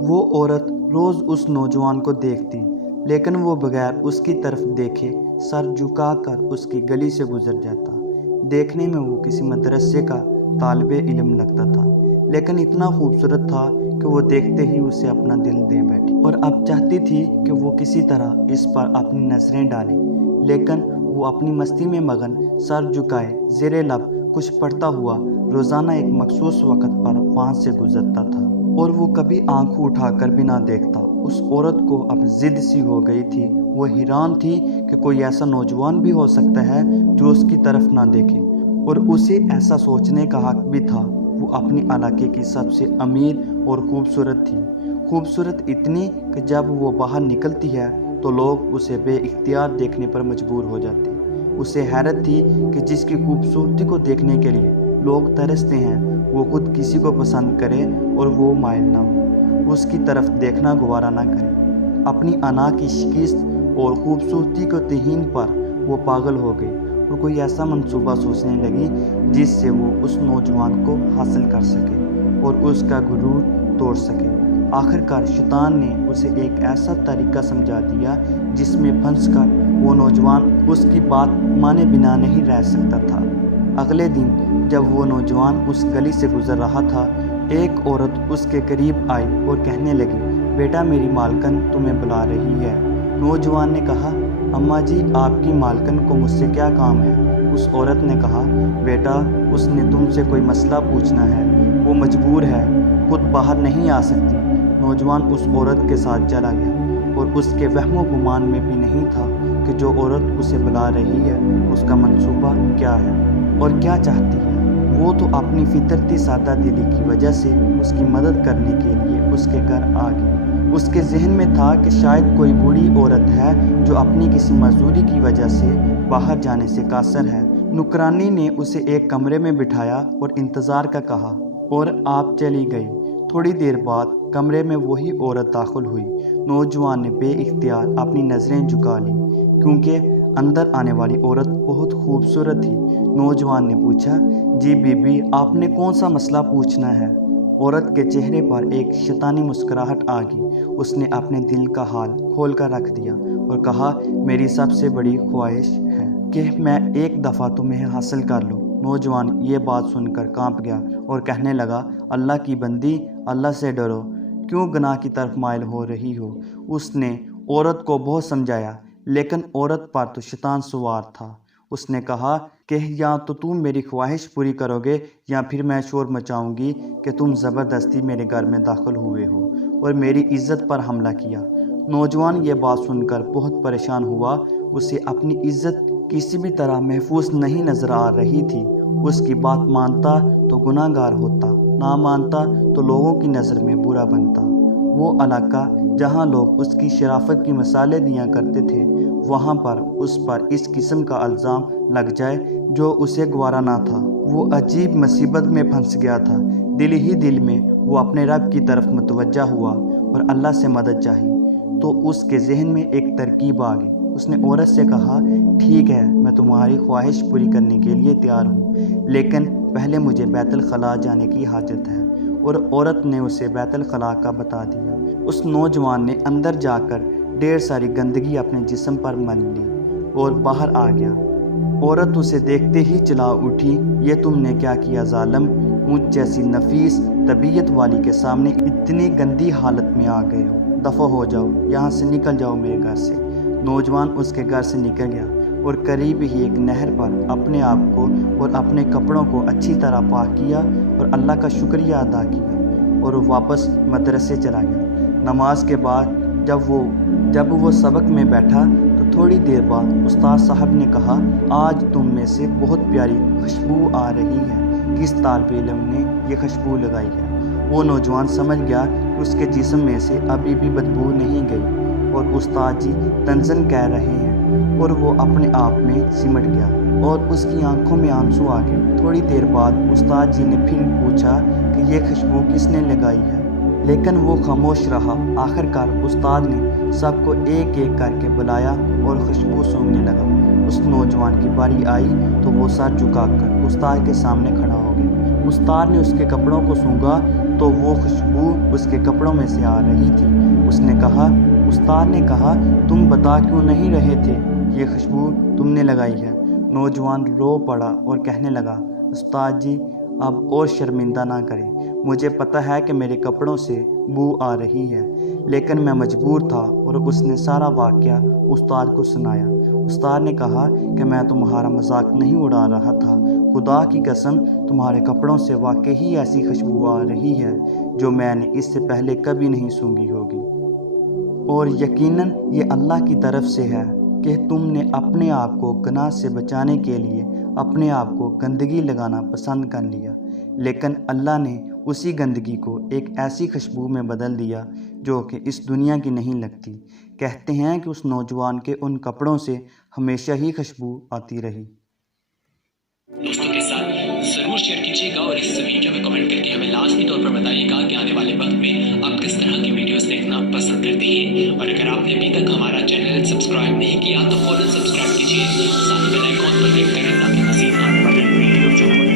وہ عورت روز اس نوجوان کو دیکھتی، لیکن وہ بغیر اس کی طرف دیکھے سر جھکا کر اس کی گلی سے گزر جاتا۔ دیکھنے میں وہ کسی مدرسے کا طالب علم لگتا تھا، لیکن اتنا خوبصورت تھا کہ وہ دیکھتے ہی اسے اپنا دل دے بیٹھی، اور اب چاہتی تھی کہ وہ کسی طرح اس پر اپنی نظریں ڈالے، لیکن وہ اپنی مستی میں مگن سر جھکائے زیر لب کچھ پڑھتا ہوا روزانہ ایک مخصوص وقت پر وہاں سے گزرتا تھا، اور وہ کبھی آنکھ اٹھا کر بھی نہ دیکھتا۔ اس عورت کو اب ضد سی ہو گئی تھی۔ وہ حیران تھی کہ کوئی ایسا نوجوان بھی ہو سکتا ہے جو اس کی طرف نہ دیکھے، اور اسے ایسا سوچنے کا حق بھی تھا۔ وہ اپنی علاقے کی سب سے امیر اور خوبصورت تھی، خوبصورت اتنی کہ جب وہ باہر نکلتی ہے تو لوگ اسے بے اختیار دیکھنے پر مجبور ہو جاتے۔ اسے حیرت تھی کہ جس کی خوبصورتی کو دیکھنے کے لیے لوگ ترستے ہیں، وہ خود کسی کو پسند کرے اور وہ مائل نہ ہو، اس کی طرف دیکھنا گوارا نہ کرے۔ اپنی انا کی شکست اور خوبصورتی کے توہین پر وہ پاگل ہو گئی، اور کوئی ایسا منصوبہ سوچنے لگی جس سے وہ اس نوجوان کو حاصل کر سکے اور اس کا غرور توڑ سکے۔ آخر کار شیطان نے اسے ایک ایسا طریقہ سمجھا دیا جس میں پھنس کر وہ نوجوان اس کی بات مانے بنا نہیں رہ سکتا تھا۔ اگلے دن جب وہ نوجوان اس گلی سے گزر رہا تھا، ایک عورت اس کے قریب آئی اور کہنے لگی، بیٹا میری مالکن تمہیں بلا رہی ہے۔ نوجوان نے کہا، اماں جی آپ کی مالکن کو مجھ سے کیا کام ہے؟ اس عورت نے کہا، بیٹا اس نے تم سے کوئی مسئلہ پوچھنا ہے، وہ مجبور ہے، خود باہر نہیں آ سکتی۔ نوجوان اس عورت کے ساتھ چلا گیا، اور اس کے وہم و گمان میں بھی نہیں تھا کہ جو عورت اسے بلا رہی ہے اس کا منصوبہ کیا ہے اور کیا چاہتی ہے۔ وہ تو اپنی فطرتی سادہ دلی کی وجہ سے اس کی مدد کرنے کے لیے اس کے گھر آ گئی۔ اس کے ذہن میں تھا کہ شاید کوئی بوڑھی عورت ہے جو اپنی کسی معذوری کی وجہ سے باہر جانے سے قاصر ہے۔ نوکرانی نے اسے ایک کمرے میں بٹھایا اور انتظار کا کہا، اور آپ چلی گئی۔ تھوڑی دیر بعد کمرے میں وہی عورت داخل ہوئی۔ نوجوان نے بے اختیار اپنی نظریں جھکا لیں، کیونکہ اندر آنے والی عورت بہت خوبصورت تھی۔ نوجوان نے پوچھا، جی بی بی آپ نے کون سا مسئلہ پوچھنا ہے؟ عورت کے چہرے پر ایک شیطانی مسکراہٹ آ گئی۔ اس نے اپنے دل کا حال کھول کر رکھ دیا اور کہا، میری سب سے بڑی خواہش ہے کہ میں ایک دفعہ تمہیں حاصل کر لوں۔ نوجوان یہ بات سن کر کانپ گیا اور کہنے لگا، اللہ کی بندی، اللہ سے ڈرو، کیوں گناہ کی طرف مائل ہو رہی ہو؟ اس نے عورت کو بہت سمجھایا، لیکن عورت پر تو شیطان سوار تھا۔ اس نے کہا کہ یا تو تم میری خواہش پوری کرو گے یا پھر میں شور مچاؤں گی کہ تم زبردستی میرے گھر میں داخل ہوئے ہو اور میری عزت پر حملہ کیا۔ نوجوان یہ بات سن کر بہت پریشان ہوا۔ اسے اپنی عزت کسی بھی طرح محفوظ نہیں نظر آ رہی تھی۔ اس کی بات مانتا تو گناہ گار ہوتا، نہ مانتا تو لوگوں کی نظر میں برا بنتا۔ وہ علاقہ جہاں لوگ اس کی شرافت کی مثالیں دیا کرتے تھے، وہاں پر اس قسم کا الزام لگ جائے جو اسے گوارا نہ تھا۔ وہ عجیب مصیبت میں پھنس گیا تھا۔ دل ہی دل میں وہ اپنے رب کی طرف متوجہ ہوا اور اللہ سے مدد چاہی، تو اس کے ذہن میں ایک ترکیب آ گئی۔ اس نے عورت سے کہا، ٹھیک ہے میں تمہاری خواہش پوری کرنے کے لیے تیار ہوں، لیکن پہلے مجھے بیت الخلاء جانے کی حاجت ہے۔ اور عورت نے اسے بیت الخلاء کا بتا دیا۔ اس نوجوان نے اندر جا کر ڈھیر ساری گندگی اپنے جسم پر مل لی اور باہر آ گیا۔ عورت اسے دیکھتے ہی چلا اٹھی، یہ تم نے کیا کیا ظالم؟ مجھ جیسی نفیس طبیعت والی کے سامنے اتنی گندی حالت میں آ گئے ہو، دفع ہو جاؤ، یہاں سے نکل جاؤ میرے گھر سے۔ نوجوان اس کے گھر سے نکل گیا اور قریب ہی ایک نہر پر اپنے آپ کو اور اپنے کپڑوں کو اچھی طرح پاک کیا اور اللہ کا شکریہ ادا کیا، اور واپس مدرسے چلا گیا۔ نماز کے بعد جب وہ سبق میں بیٹھا تو تھوڑی دیر بعد استاد صاحب نے کہا، آج تم میں سے بہت پیاری خوشبو آ رہی ہے، کس طالب علم نے یہ خوشبو لگائی ہے؟ وہ نوجوان سمجھ گیا کہ اس کے جسم میں سے ابھی بھی بدبو نہیں گئی اور استاد جی تنزن کہہ رہے ہیں، اور وہ اپنے آپ میں سمٹ گیا اور اس کی آنکھوں میں آنسو آ گئے۔ تھوڑی دیر بعد استاد جی نے پھر پوچھا کہ یہ خوشبو کس نے لگائی ہے، لیکن وہ خاموش رہا۔ آخر کار استاد نے سب کو ایک ایک کر کے بلایا اور خوشبو سونگنے لگا۔ اس نوجوان کی باری آئی تو وہ سر جھکا کر استاد کے سامنے کھڑا ہو گیا۔ استاد نے اس کے کپڑوں کو سونگا تو وہ خوشبو اس کے کپڑوں میں سے آ رہی تھی۔ اس نے کہا، استاد نے کہا، تم بتا کیوں نہیں رہے تھے؟ یہ خوشبو تم نے لگائی ہے۔ نوجوان رو پڑا اور کہنے لگا، استاد جی اب اور شرمندہ نہ کریں، مجھے پتہ ہے کہ میرے کپڑوں سے بو آ رہی ہے، لیکن میں مجبور تھا۔ اور اس نے سارا واقعہ استاد کو سنایا۔ استاد نے کہا کہ میں تمہارا مذاق نہیں اڑا رہا تھا، خدا کی قسم تمہارے کپڑوں سے واقعی ایسی خوشبو آ رہی ہے جو میں نے اس سے پہلے کبھی نہیں سونگھی ہوگی، اور یقیناً یہ اللہ کی طرف سے ہے کہ تم نے اپنے آپ کو گناہ سے بچانے کے لیے اپنے آپ کو گندگی لگانا پسند کر لیا، لیکن اللہ نے اسی گندگی کو ایک ایسی خوشبو میں بدل دیا جو کہ اس دنیا کی نہیں لگتی۔ کہتے ہیں کہ اس نوجوان کے ان کپڑوں سے ہمیشہ ہی خوشبو آتی رہی۔ دوستوں کے ساتھ ضرور شیئر کیجیے گا اور اس ویڈیو میں کمنٹ کر کے ہمیں لازمی طور پر بتائیے گا کہ آنے والے وقت میں آپ کس طرح کی ویڈیوز دیکھنا پسند کرتے ہیں، اور اگر آپ نے ابھی تک ہمارا چینل سبسکرائب نہیں کیا تو فوراً سبسکرائب کیجیے، ساتھ ہی بیل آئیکن پر کلک کریں تاکہ مزید آنے والے ویڈیوز